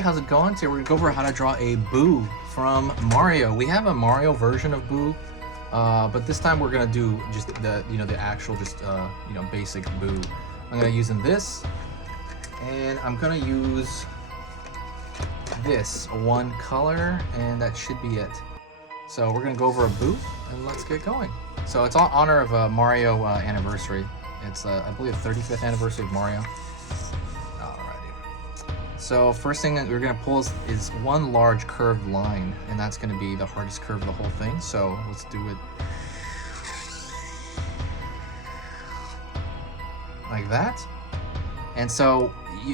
how's it going? Today we're gonna go over how to draw a Boo from Mario. We have a Mario version of Boo, but this time we're gonna do just the the actual basic Boo. I'm gonna use this, and I'm gonna use this one color, and that should be it. So we're gonna go over a Boo, and let's get going. So it's in honor of a Mario anniversary. It's I believe the 35th anniversary of Mario. So first thing that we're going to pull is one large curved line, and that's going to be the hardest curve of the whole thing. So let's do it like that. And so,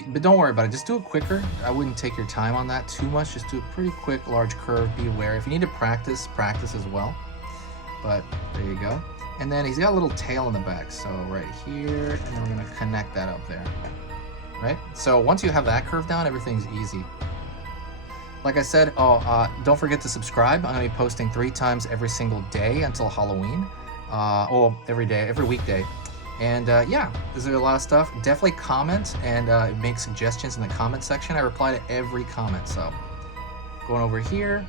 but don't worry about it, just do it quicker. I wouldn't take your time on that too much. Just do a pretty quick large curve. Be aware. If you need to practice as well. But there you go. And then he's got a little tail in the back. So right here, and then we're going to connect that up there. Right? So once you have that curve down, everything's easy. Like I said, don't forget to subscribe. I'm going to be posting 3 times every single day until Halloween. Every weekday. And yeah, there's a lot of stuff. Definitely comment and make suggestions in the comment section. I reply to every comment. So going over here,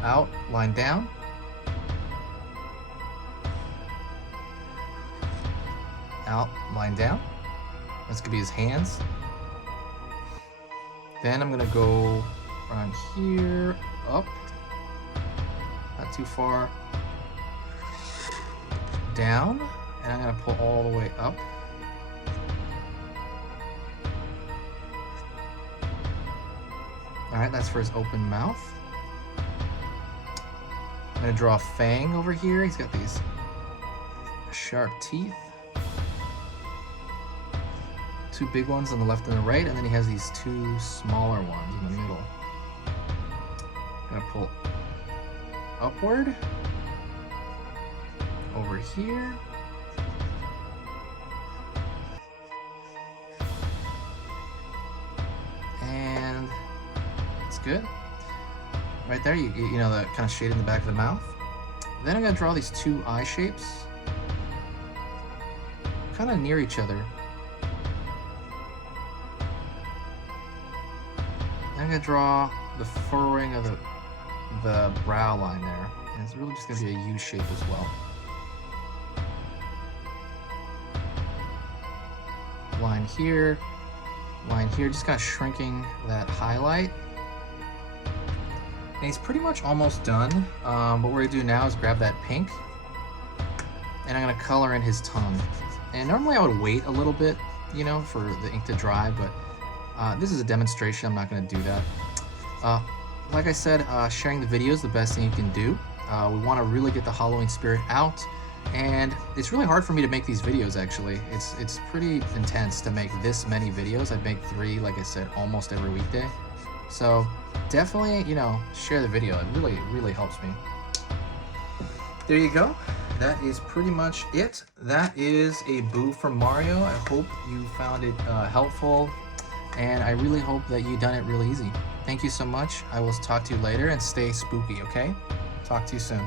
out, line down. Out, line down. That's gonna be his hands. Then I'm gonna go around here, up, not too far, down, and I'm gonna pull all the way up. All right, that's for his open mouth. I'm gonna draw a fang over here. He's got these sharp teeth. 2 big ones on the left and the right, and then he has these 2 smaller ones in the middle. I'm gonna pull upward over here. And it's good. Right there, you know the kind of shade in the back of the mouth. Then I'm gonna draw these 2 eye shapes, kind of near each other. I'm gonna draw the furrowing of the brow line there, and it's really just gonna be a U shape as well. Line here, just kind of shrinking that highlight. And he's pretty much almost done. What we're gonna do now is grab that pink, and I'm gonna color in his tongue. And normally I would wait a little bit, for the ink to dry, but this is a demonstration. I'm not going to do that. Like I said, sharing the video is the best thing you can do. We want to really get the Halloween spirit out, and it's really hard for me to make these videos. Actually, it's pretty intense to make this many videos. I make 3, like I said, almost every weekday. So definitely, share the video. It really helps me. There you go. That is pretty much it. That is a Boo from Mario. I hope you found it helpful. And I really hope that you done it real easy. Thank you so much. I will talk to you later, and stay spooky, okay? Talk to you soon.